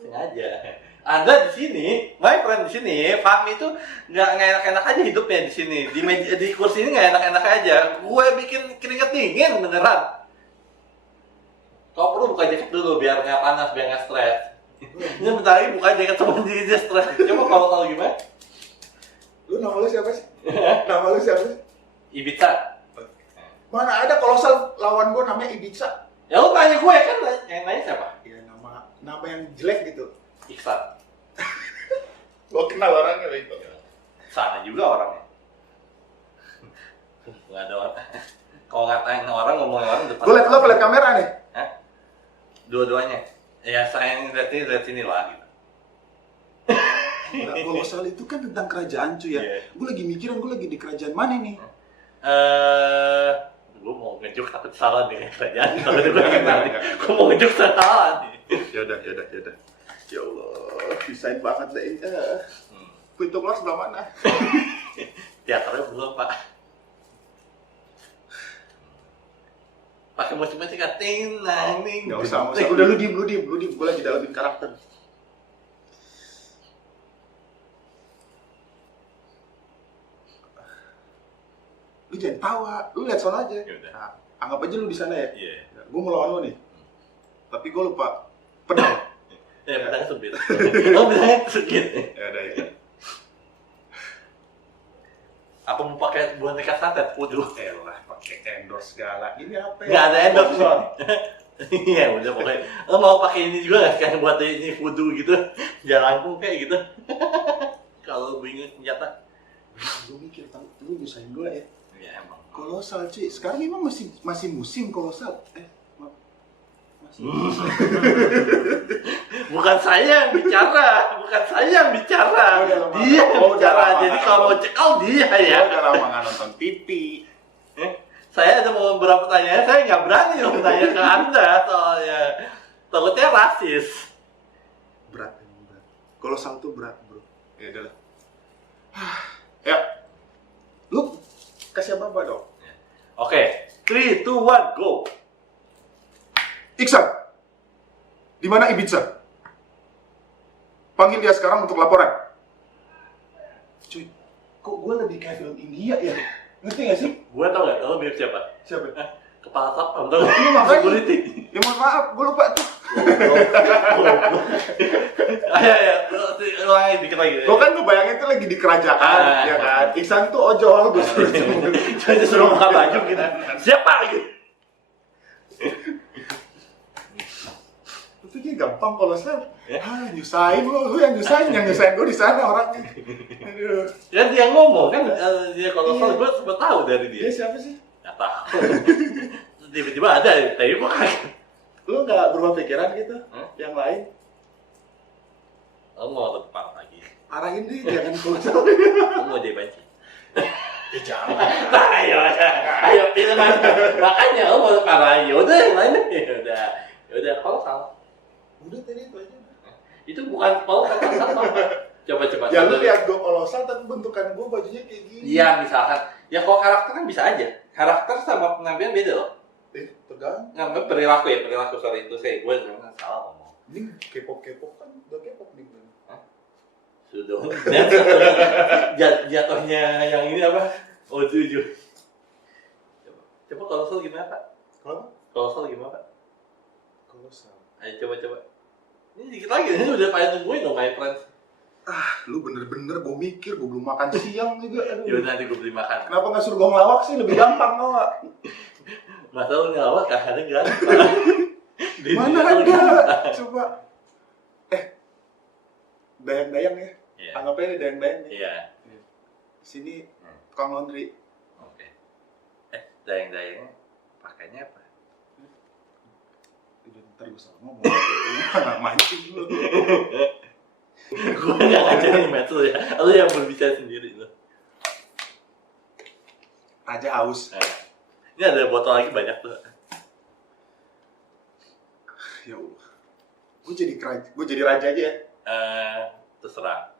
Sengaja. Anda di sini, my friend di sini, Fahmi itu nggak enak-enak aja hidupnya di sini. Di kursi ini nggak enak-enak aja. Gue bikin keringet dingin beneran. Kalau perlu buka jaket dulu biar nggak panas, biar nggak stres. Ini bentar lagi buka jaket sama dia stres. Coba kalau tahu gimana? Lu nama lu siapa sih? Nama lu siapa sih? Ibiza. Mana ada kolosal lawan gue namanya Ibiza. Ya lu tanya gue kan, yang nanya siapa? Ya nama yang jelek gitu. Iksan. Gue kenal orangnya itu. Sana juga orangnya. Nggak ada orang. Kalau ngatain orang, ngomongin orang depan. Gue liat kamera nih. Hah? Dua-duanya. Ya saya lihat sini lah gitu. Kolosal itu kan tentang kerajaan cuy ya. Yeah. Gue lagi mikirin gue lagi di kerajaan mana nih? Gue mau ngejuk takut salah nih kerajaan. Kalau gue kenal nih, gue mau ngejuk salah nih. Yaudah. Ya Allah, desain banget deh. Pintu keluar sebelah mana? Teaternya belum pak. Pakai musik-musik ting nang ning. Nggak usah. Udah lu diem. Gue lagi dalamin karakter. Lu jangan tawa, lu lihat sono aja. Yaudah. Nah, anggap aja lu di sana ya. Iya. Gue mau lawan lu nih. Tapi gue lupa pedang. Ya pedangnya sempit. Oh pedangnya sedikit. Ya udah ya. Apa mau pakai boneka santet? Waduh. Elah, pakai endorse segala. Ini apa ya? Nggak ada endorse. Iya udah pokoknya. Lo mau pakai ini juga nggak sekarang buat ini voodoo gitu? Jalangkung kayak gitu. Kalau bingung senjata. Gue mikir, lu nyusahin gue ya. Ya emang. Kolosal cuy, sekarang emang masih musim kolosal. Masih. Bukan saya yang bicara. Oh, udah lama. Dia yang Oh, udah bicara. lama. Jadi kalau mau cekal dia ya. Udah lama nggak nonton TV. Saya ada mau beberapa pertanyaan, saya nggak berani dong tanya ke Anda soalnya takutnya rasis. Berat. Kolosal tuh berat bro. Ya udah lah. Ya. Lu kasih apa dong? Oke, 3, 2, 1, go. Iksan, di mana Ibiza? Panggil dia sekarang untuk laporan. Cuy, kok gue lebih kayak film India ya? Ngerti gak sih? Gue tau gak, lo mirip siapa? Siapa? Kepala satpam, tau gak? Iya, makanya. Security. Ya mohon maaf, gue lupa tuh. Ayo, ulangi dikit lagi. Lo kan ngebayangin tuh lagi di kerajaan, ya kan? Iksan tuh ojol, gue Suruh buka baju gitu. Siapa gitu? Itu kayak gampang kalau saya. Nyusahin lu yang nyusahin gue di sana orangnya. Aduh. Ya dia ngomong kan, dia kalau soal gue sempat tahu dari dia. Dia siapa sih? Nggak tahu. Tiba-tiba ada, tapi gue kaget. Lu nggak berubah pikiran gitu? Yang lain? Lo mau depan lagi. Arahin deh, jangan kolosal. Lo mau dia benci. Ya jangan. Nah, ayo pilih mana. Makanya lo mau depan yaudah yang lain deh. Yaudah kalau salah. Udah tadi itu aja. Itu bukan kalau salah. Coba. Ya lu lihat gue kolosal tapi bentukan gue bajunya kayak gini. Iya misalkan. Ya kalau karakter kan bisa aja. Karakter sama penampilan beda loh. Tergantung. Nggak perilaku sorry itu saya gue jangan salah ngomong. Ini K-pop kan udah K-pop nih. Sudah. Jatuhnya yang ini apa? Oh 7. Coba kolosal gimana Pak? Kolosal gimana Pak? Kolosal. Ayo coba. Ini dikit lagi, ini udah pada tungguin dong my friends. Lu bener-bener gue mikir, gue belum makan siang juga. Yaudah nanti gue beli makan. Kenapa nggak suruh gue ngelawak sih? Lebih gampang tau gak? Masa lu ngelawak kadang kan? Mana ada? Coba. Dayang-dayang ya? Iya. Anggap aja dayang-dayang nih. Iya. Sini tukang laundry. Oke. Dayang-dayangnya pakainya apa? Ntar gue salah ngomong. Nggak mancing lu. Gue nggak ngajarin Metro ya. Lu yang berbicara sendiri lu. Raja haus. Ini ada botol lagi banyak tuh. Ya Allah. Gue jadi raja aja ya. Terserah.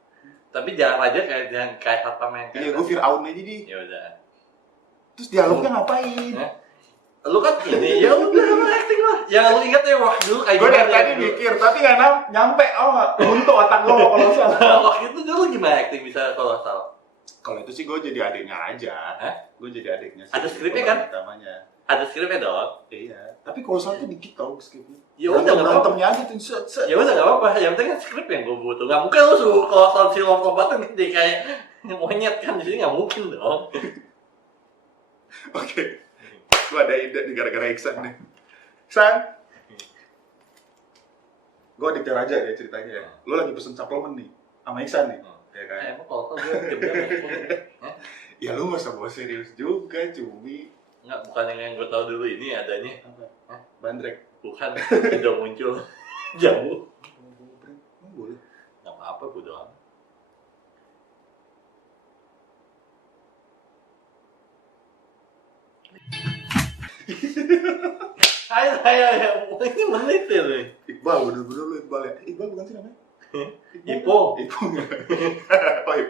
Tapi jangan raja jangan kayak satpam yang Iya, gue Fir'aun aja di. Ya udah. Terus dialognya ngapain? Lu kan ini ya udah lu acting lah. Yang lu ingat ya wah dulu kayak Gue dari tadi mikir, tapi nggak nyampe. Oh nggak, buntu otak gue kalau salah. Waktu itu dulu gimana acting bisa kalau salah? Kalau itu sih gue jadi adiknya aja. Hah? Gue jadi adiknya sih. Ada skripnya kan? Utamanya. Ada skripnya dong. Iya, tapi kolosal tuh dikit tau skripnya. Ya udah, nggak apa-apa. berantemnya aja tuh, set. Ya udah nggak apa-apa. Yang penting kan skrip yang gue butuh. Nggak mungkin lu suruh kalau si lompatan jadi kayak monyet kan, jadi nggak mungkin dong. Oke, gua ada ide nih gara-gara Iksan nih. Iksan, gua diktir aja ya ceritanya ya. Lo lagi pesen suplemen nih sama Iksan nih. Ya kan? Emang kalau gue jam Ya lu nggak usah bawa serius juga, cumi. nggak, bukan yang gue tahu dulu ini adanya. Apa? Bandrek. Bukan, udah muncul jamu. Emang boleh? Nggak apa-apa, bodo amat. Ayo, ini menit ya lu. Iqbal, bener-bener lu Iqbal ya? Iqbal bukan sih namanya? Ipong. Ipong ya? Oh iya.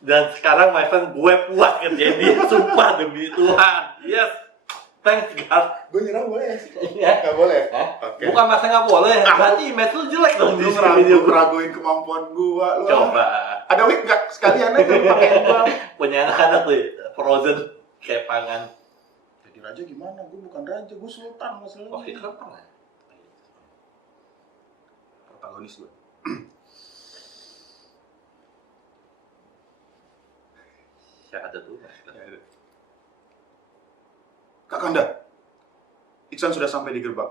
Dan sekarang my friend gue puas kerjain dia, sumpah demi Tuhan. Yes, thanks God. Gue nyerah boleh ya sih? Ya. Nggak boleh? Hah? Oke. Bukan masa nggak boleh, berarti image lu jelek dong di Lu video gue. ngeraguin kemampuan gua lu. Coba, Ada wig nggak? Sekalian aja pakein gua. punya anak-anak tuh, frozen kayak pangan. Jadi raja gimana? Gua bukan raja, gua sultan masalahnya. Waktu itu kan pernah. Protagonis gua. Saya ada tuh, Mas. Ya, ada. Kakanda, Iksan sudah sampai di gerbang.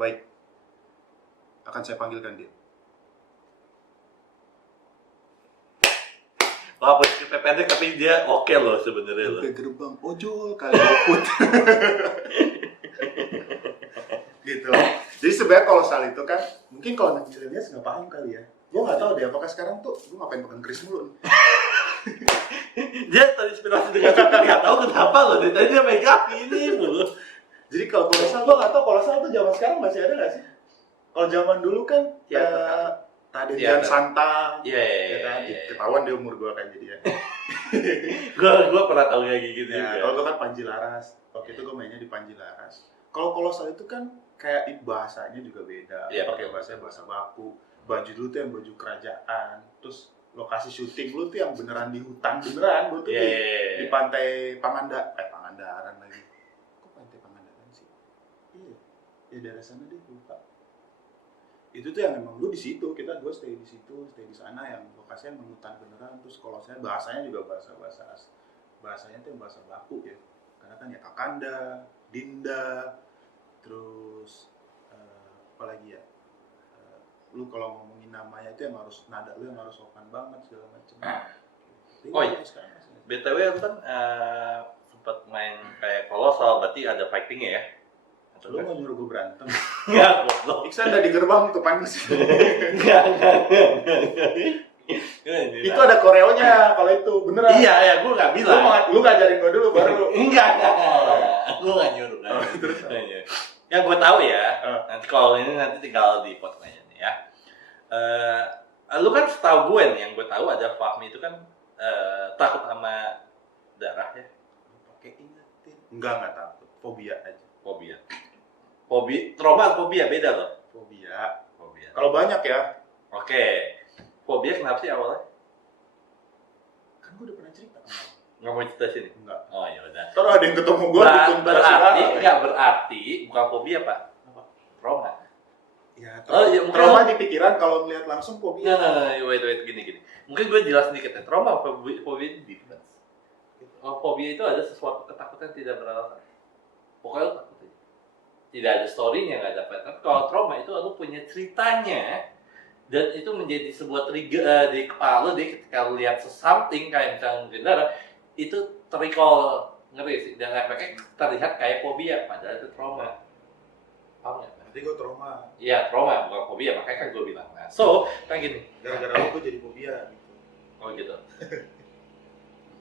Baik, akan saya panggilkan dia. Walaupun skripnya pendek, tapi dia oke loh sebenarnya loh. Sampai gerbang, ojol kali GoFood. Gitu. Jadi sebenarnya kalau soal itu kan, mungkin kalau anak milenial nggak paham kali ya. Gue nggak tahu deh, apakah sekarang tuh gue ngapain pegang Kris mulu nih. Dia terinspirasi dengan suka, nggak tahu kenapa loh. Dari tadi dia megang ini mulu. Jadi kalau kolosal, gue nggak tahu kolosal tuh zaman sekarang masih ada nggak sih? Kalau zaman dulu kan, Raden Santa, ya kan, ketahuan dia umur gue kan jadi ya. Gue pernah tahu kayak gitu Ya, juga. kalau gue kan Panji Laras, waktu itu gue mainnya di Panji Laras. Kalau kolosal itu kan kayak bahasanya juga beda, Iya, pakai betul. bahasa baku. Baju dulu tuh yang baju kerajaan, terus lokasi syuting lu tuh yang beneran di hutan beneran, gue tuh di pantai Pangandaran lagi. Kok pantai Pangandaran sih? Iya, ya daerah sana deh lupa. Itu tuh yang emang lu di situ, gue stay di situ, stay di sana yang lokasinya emang hutan beneran. Terus kalau saya bahasanya juga bahasanya tuh yang bahasa baku ya, karena kan ya Kakanda, Dinda, terus apa lagi ya, lu kalau ngomongin namanya itu yang harus nada lu yang harus sopan banget segala macem. Oh iya, BTW lu kan sempat main kayak kolosal, berarti ada fightingnya ya? Lu mau nyuruh gue berantem? Nggak, goblok. Iksan udah di gerbang tuh panas. Nggak. Itu ada koreonya kalau itu beneran. Iya, ya, gue nggak bilang. Lu ngajarin gue dulu baru. Enggak. Gue nggak nyuruh. Terus? Yang gue tahu ya, nanti kalau ini nanti tinggal di potong aja nih ya. Lu kan setahu gue nih, yang gue tahu ada Fahmi itu kan takut sama darah ya. Pakai ingetin. Enggak takut. Fobia aja. Fobia, trauma atau fobia beda loh. Fobia. Fobia. Kalau banyak ya. Oke. Fobia kenapa sih awalnya? Kan gue udah pernah cerita. Nggak mau cerita sini? Enggak. Oh ya udah. Terus ada yang ketemu gue berarti bukan fobia Pak. Apa? Trauma. Ya, ya, trauma di pikiran kalau melihat langsung fobia. Nah, wait, gini. Mungkin gue jelas sedikit ya. Trauma fobia itu difference. Fobia itu ada sesuatu ketakutan tidak beralasan. Pokoknya lu takut aja. Tidak ada story-nya, nggak ada apa. Tapi kalau trauma itu lu punya ceritanya dan itu menjadi sebuah trigger di kepala lu. Ketika lu lihat something kayak misalnya mungkin darah, itu terrecall, ngeri sih, dan efeknya terlihat kayak fobia padahal itu trauma. Paham nggak? Nanti gue trauma. Iya, trauma bukan fobia, makanya kan gue bilang. Nah, so kayak gini, Gara-gara lu gue jadi fobia gitu. oh gitu.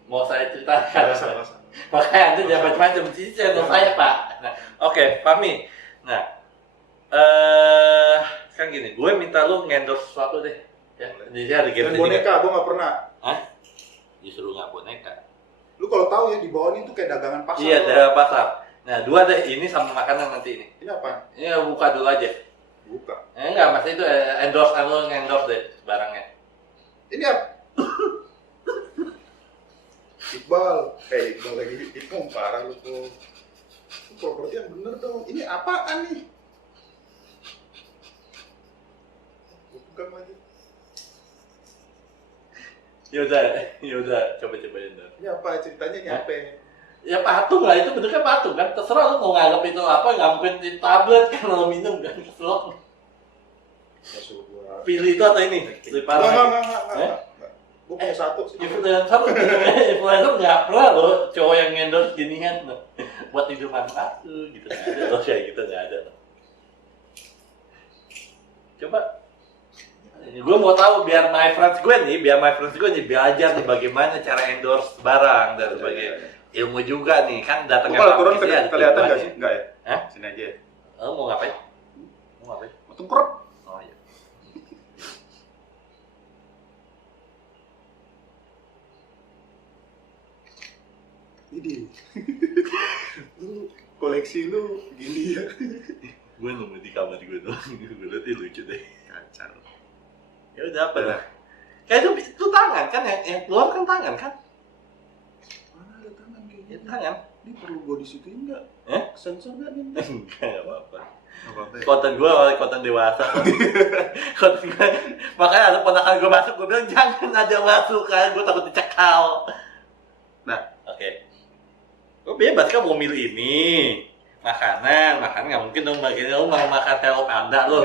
Mau saya ceritakan? Masa. Makanya Anda jangan macam-macam di channel saya, Pak. Nah, oke, Fahmi. Nah, sekarang gini, gue minta lu ngendorse sesuatu deh. Ya, jadi ada game boneka, gue nggak pernah. Hah? Justru nggak boneka. Lu kalau tahu ya di bawah ini tuh kayak dagangan pasar. Iya, dagangan pasar. Nah, dua deh, ini sama makanan nanti ini. Ini apa? Ini buka dulu aja. Buka. Enggak, mas itu endorse, lu ngendorse deh barangnya. Ini apa? Iqbal lagi itu parah lu tuh. Lu properti yang bener dong. Ini apaan nih? Gua pegang lagi. Yaudah, coba-cobain dong. Ini apa ceritanya ini apa? Ya patung lah, itu bentuknya patung kan. Terserah lu mau nganggap itu apa, nggak mungkin di tablet kan lo minum kan keselok. Masuk gua. Pilih itu atau ini? Lebih parah. Enggak. Gua punya satu sih. Influencer nggak pernah loh cowok yang endorse ginian loh. Buat hidup aku gitu nggak ada loh, kayak gitu nggak ada loh. Coba, gue mau tahu biar my friends gue nih belajar nih bagaimana cara endorse barang dan sebagainya. Ilmu juga nih kan datangnya kalau turun ke sini ada kelihatan nggak tujuannya. sih? Enggak ya? Hah? Sini aja ya. Mau ngapain? Mau tengkurap. Oh iya. Ini. Lu koleksi lu gini ya. Gue nemu di kamar gue doang. Gue liat ini lucu deh. Kacau. Ya udah apa dah? Kayak itu tangan kan yang keluar kan tangan kan? Mana ada tangan kayak Ya gitu? tangan. Ini perlu gua disituin enggak? Sensor enggak nih? Enggak apa-apa. Apa-apa. Konten gue konten dewasa. Konten gue, makanya ada ponakan gue masuk, gue bilang jangan ada masuk kan, gue takut dicekal. Nah, oke. Gue bebas kan mau milih ini. Makanan nggak mungkin dong bagian lo mau makan telur panda lo.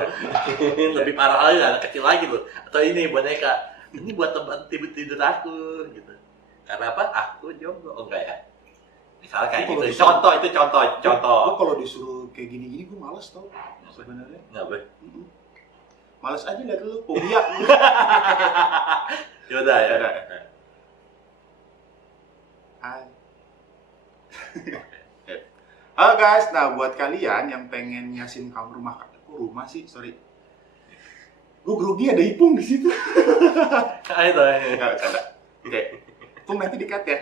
Lebih parah lagi, anak kecil lagi lo. Atau ini boneka, ini buat tempat tidur aku gitu. Karena apa? Aku jomblo, oh enggak ya? Misalnya kayak Kalau gitu. Contoh. Gua kalau disuruh kayak gini-gini gua malas tau sebenarnya. Nggak boleh. Malas aja lihat lu fobia. Yaudah ya. Hai. Halo guys, nah buat kalian yang pengen nyasin kamar rumah sih, sorry. Gue grogi ada Ipung di situ. Ayo dong. Enggak bercanda. Oke. Ipung nanti di-cut ya.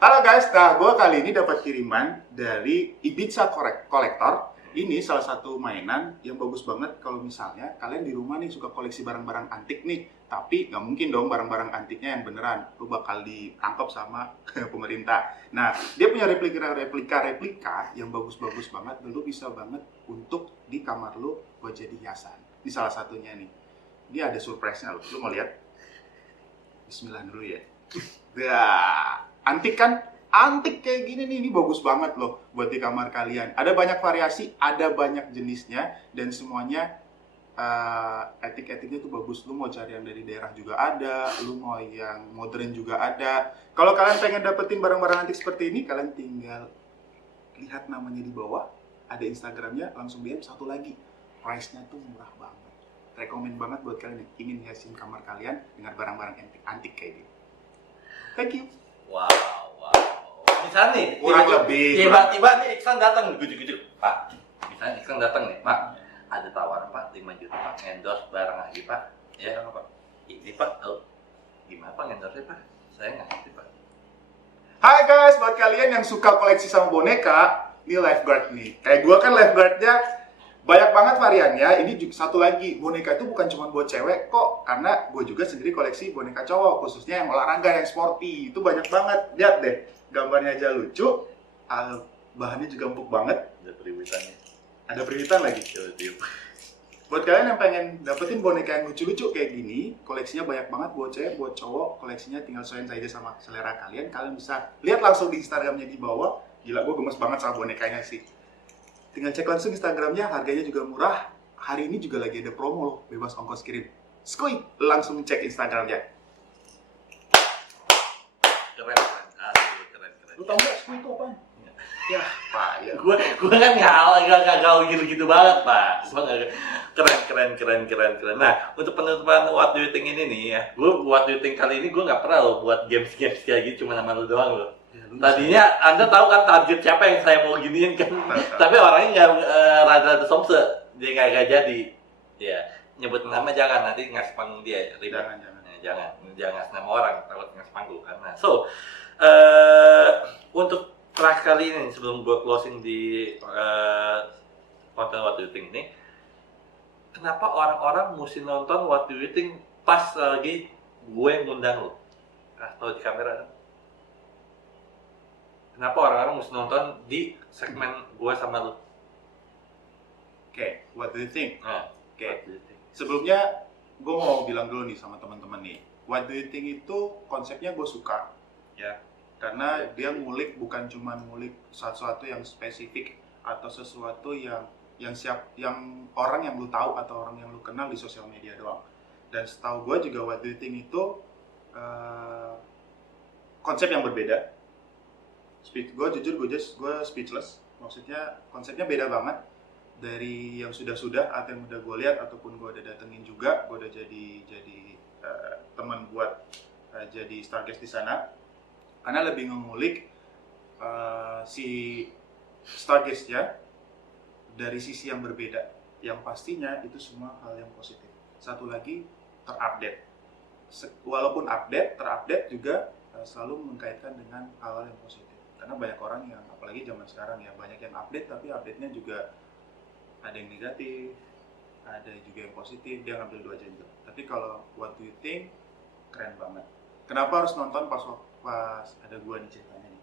Halo guys, nah gue kali ini dapat kiriman dari Ibiza Collector. Ini salah satu mainan yang bagus banget kalau misalnya kalian di rumah nih suka koleksi barang-barang antik nih. Tapi nggak mungkin dong barang-barang antiknya yang beneran. Lu bakal ditangkap sama pemerintah. Nah, dia punya replika yang bagus-bagus banget. Dan lu bisa banget untuk di kamar lu buat jadi hiasan. Ini salah satunya nih. Dia ada surprise-nya lu mau lihat? Bismillah dulu ya. Dah, antik kan? Antik kayak gini nih, ini bagus banget loh buat di kamar kalian. Ada banyak variasi, ada banyak jenisnya, dan semuanya etik-etiknya tuh bagus. Lu mau cari yang dari daerah juga ada, lu mau yang modern juga ada. Kalau kalian pengen dapetin barang-barang antik seperti ini, kalian tinggal lihat namanya di bawah, ada Instagramnya, langsung DM. Satu lagi, price-nya tuh murah banget. Rekomen banget buat kalian yang ingin hiasin kamar kalian dengan barang-barang antik kayak gini. Thank you. Wow. Misalnya nih, tiba-tiba nih Iksan datang, gujuk-gujuk, Pak. Misalnya Iksan datang nih, Pak. Ada tawaran Pak, 5 juta Pak, endorse barang lagi Pak. Ya, Pak. Ini Pak, gimana Pak endorse Pak? Saya nggak ngerti Pak. Hai guys, buat kalian yang suka koleksi sama boneka, ini lifeguard nih. Kayak gua kan lifeguardnya banyak banget variannya. Ini juga satu lagi, boneka itu bukan cuma buat cewek kok, karena gue juga sendiri koleksi boneka cowok, khususnya yang olahraga, yang sporty. Itu banyak banget. Lihat deh, gambarnya aja lucu, bahannya juga empuk banget. Ada periwitannya. Ada periwitan lagi. Buat kalian yang pengen dapetin boneka yang lucu-lucu kayak gini, koleksinya banyak banget buat cewek, buat cowok. Koleksinya tinggal sesuaiin saja sama selera kalian. Kalian bisa lihat langsung di Instagramnya di bawah. Gila, gue gemes banget sama bonekanya sih. Tinggal cek langsung Instagramnya, harganya juga murah. Hari ini juga lagi ada promo loh, bebas ongkos kirim. Skuy, langsung cek Instagramnya. Keren. Asli keren. Lu tau gak skuy itu apaan? Ya, Pak, ya. Gue kan gak gitu banget Pak. Gua nggak- keren. Nah, untuk penutupan What Do You Think ini nih ya, gue What Do You Think kali ini gue nggak pernah loh buat games kayak gitu cuma sama lu doang loh. Tadinya Anda tahu kan target siapa yang saya mau giniin kan, tapi orangnya nggak rada-rada somse, dia nggak jadi. Ya, nyebut nama jangan, nanti ngasih panggung dia ribet. Jangan nama orang, takut ngasih panggung karena. So, untuk terakhir kali ini sebelum gue closing di konten What Do You Think ini, kenapa orang-orang mesti nonton What Do You Think pas lagi gue yang ngundang lo. Kasih tau di kamera kan. Kenapa orang-orang mesti nonton di segmen gue sama lo? Oke, what do you think? Nah, Oke, sebelumnya gue mau bilang dulu nih sama teman-teman nih. What do you think itu konsepnya gue suka, ya. Karena dia ngulik bukan cuma ngulik sesuatu yang spesifik atau sesuatu yang orang yang lu tahu atau orang yang lu kenal di sosial media doang. Dan setahu gue juga what do you think itu konsep yang berbeda. Gue jujur gue speechless. Maksudnya konsepnya beda banget dari yang sudah atau yang udah gue lihat ataupun gue udah datengin juga. Gue udah jadi teman buat jadi Stargaze di sana. Karena lebih mengulik si Stargaze ya dari sisi yang berbeda, yang pastinya itu semua hal yang positif. Satu lagi, terupdate. Walaupun terupdate juga selalu mengkaitkan dengan hal-hal yang positif. Karena banyak orang yang, apalagi zaman sekarang ya, banyak yang update tapi update-nya juga ada yang negatif, ada juga yang positif, dia ngambil dua jenjang. Tapi kalau what do you think, keren banget. Kenapa harus nonton pas ada gua nih ceritanya nih?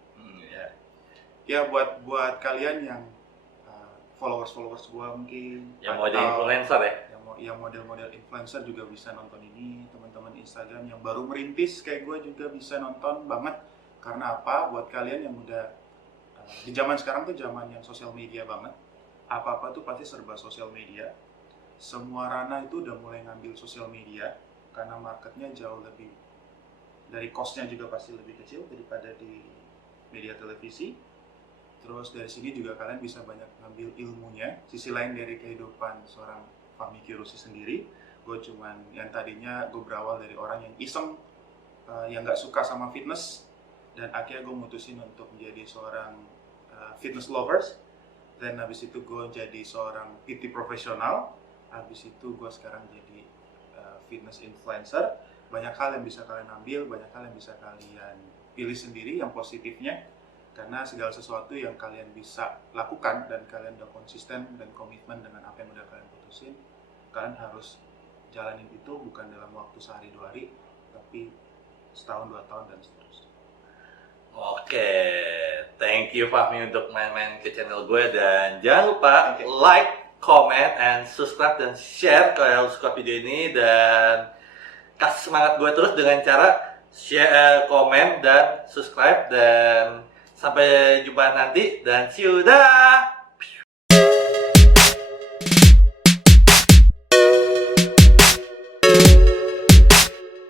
Ya buat kalian yang followers gua mungkin yang mau jadi influencer ya, yang model-model influencer juga bisa nonton ini. Teman-teman Instagram yang baru merintis kayak gua juga bisa nonton banget. Karena apa? Buat kalian yang udah di zaman sekarang tuh zaman yang sosial media banget. Apa-apa tuh pasti serba sosial media. Semua ranah itu udah mulai ngambil sosial media karena marketnya jauh lebih, dari cost-nya juga pasti lebih kecil daripada di media televisi. Terus dari sini juga kalian bisa banyak ngambil ilmunya. Sisi lain dari kehidupan seorang Fahmi Kirusi sendiri, gue cuman yang tadinya gue berawal dari orang yang iseng, yang nggak suka sama fitness, dan akhirnya gue mutusin untuk menjadi seorang fitness lovers. Dan habis itu gue jadi seorang PT profesional. Habis itu gue sekarang jadi fitness influencer. Banyak hal yang bisa kalian ambil, banyak hal yang bisa kalian pilih sendiri yang positifnya. Karena segala sesuatu yang kalian bisa lakukan dan kalian udah konsisten dan komitmen dengan apa yang udah kalian putusin, kalian harus jalanin itu bukan dalam waktu sehari 2 hari, tapi setahun 2 tahun dan seterusnya. Oke, thank you Fahmi untuk main-main ke channel gue, dan jangan lupa like, comment, and subscribe dan share kalau suka video ini, dan kasih semangat gue terus dengan cara share, komen, dan subscribe, dan sampai jumpa nanti, dan see you, dah!